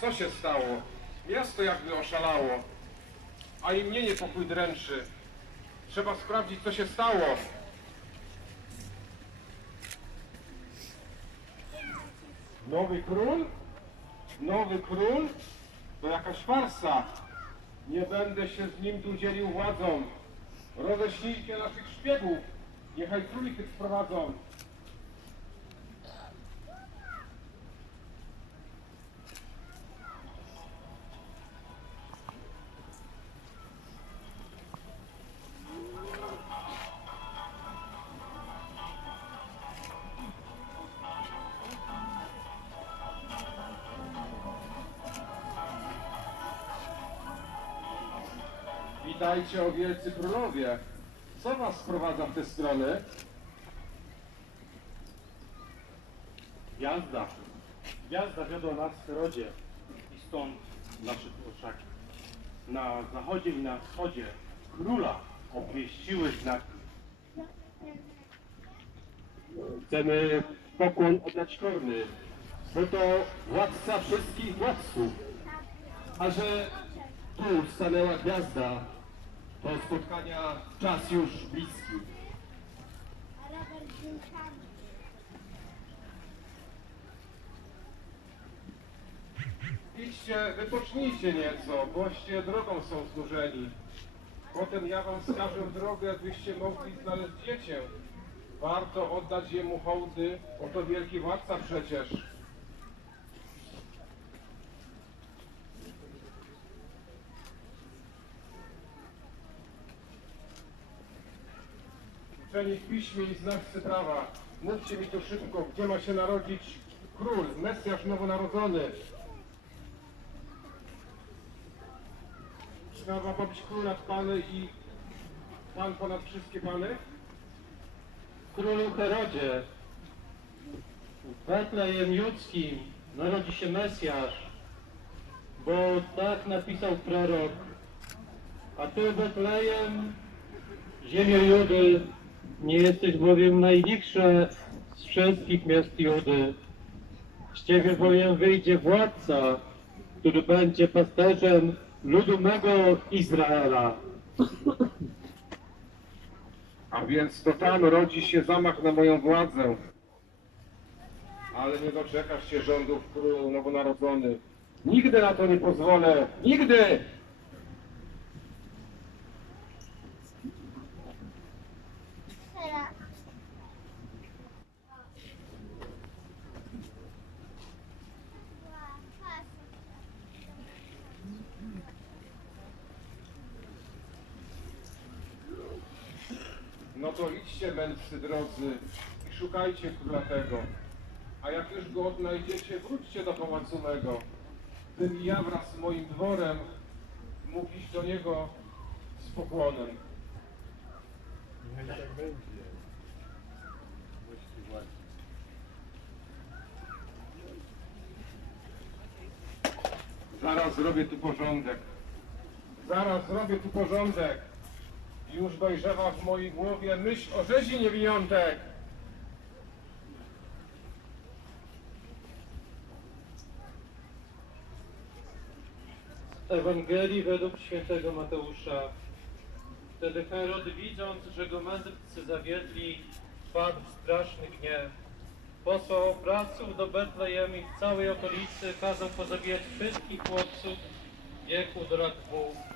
Co się stało? Miasto jakby oszalało, a i mnie niepokój dręczy. Trzeba sprawdzić, co się stało. Nowy król? Nowy król? To jakaś farsa. Nie będę się z nim tu dzielił władzą. Roześlijcie naszych szpiegów. Niechaj króli tych sprowadzą. Witajcie o wielcy królowie. Co was sprowadza w te strony? Gwiazda. Gwiazda wiodła nas w Herodzie i stąd w naszych. Na zachodzie i na wschodzie króla obwieściły znaki. Chcemy pokłon oddać korny, bo to władca wszystkich władców. A że tu stanęła gwiazda, to spotkania czas już bliski. Idźcie, wypocznijcie nieco, boście drogą są znużeni. Potem ja wam wskażę drogę, byście mogli znaleźć dziecię. Warto oddać jemu hołdy, oto wielki władca przecież. Uczeni w piśmie i znawcy prawa, mówcie mi tu szybko, gdzie ma się narodzić król, Mesjasz nowonarodzony. Trzeba pobić król nad pany i pan ponad wszystkie pany? Królu Herodzie, w Betlejem Judzkim narodzi się Mesjasz, bo tak napisał prorok. A ty, Betlejem, ziemio Judy, nie jesteś bowiem największa z wszystkich miast Judy. Z ciebie bowiem wyjdzie władca, który będzie pasterzem ludu mego Izraela. A więc to tam rodzi się zamach na moją władzę. Ale nie doczekasz się rządów król nowonarodzony. Nigdy na to nie pozwolę. Nigdy! No to idźcie mędrcy drodzy i szukajcie króla tego. A jak już go odnajdziecie, wróćcie do pałacu mego. Bym i ja wraz z moim dworem mógł iść do niego z pokłonem. Niech tak będzie. Właściwie. Zaraz zrobię tu porządek. Zaraz zrobię tu porządek. Już dojrzewa w mojej głowie myśl o rzezi niewiniątek. Ewangelii według świętego Mateusza. Wtedy Herod, widząc, że go mędrcy zawiedli, wpadł w straszny gniew. Posłał oprawców do Betlejem i w całej okolicy kazał pozabijać wszystkich chłopców wieku do lat dwóch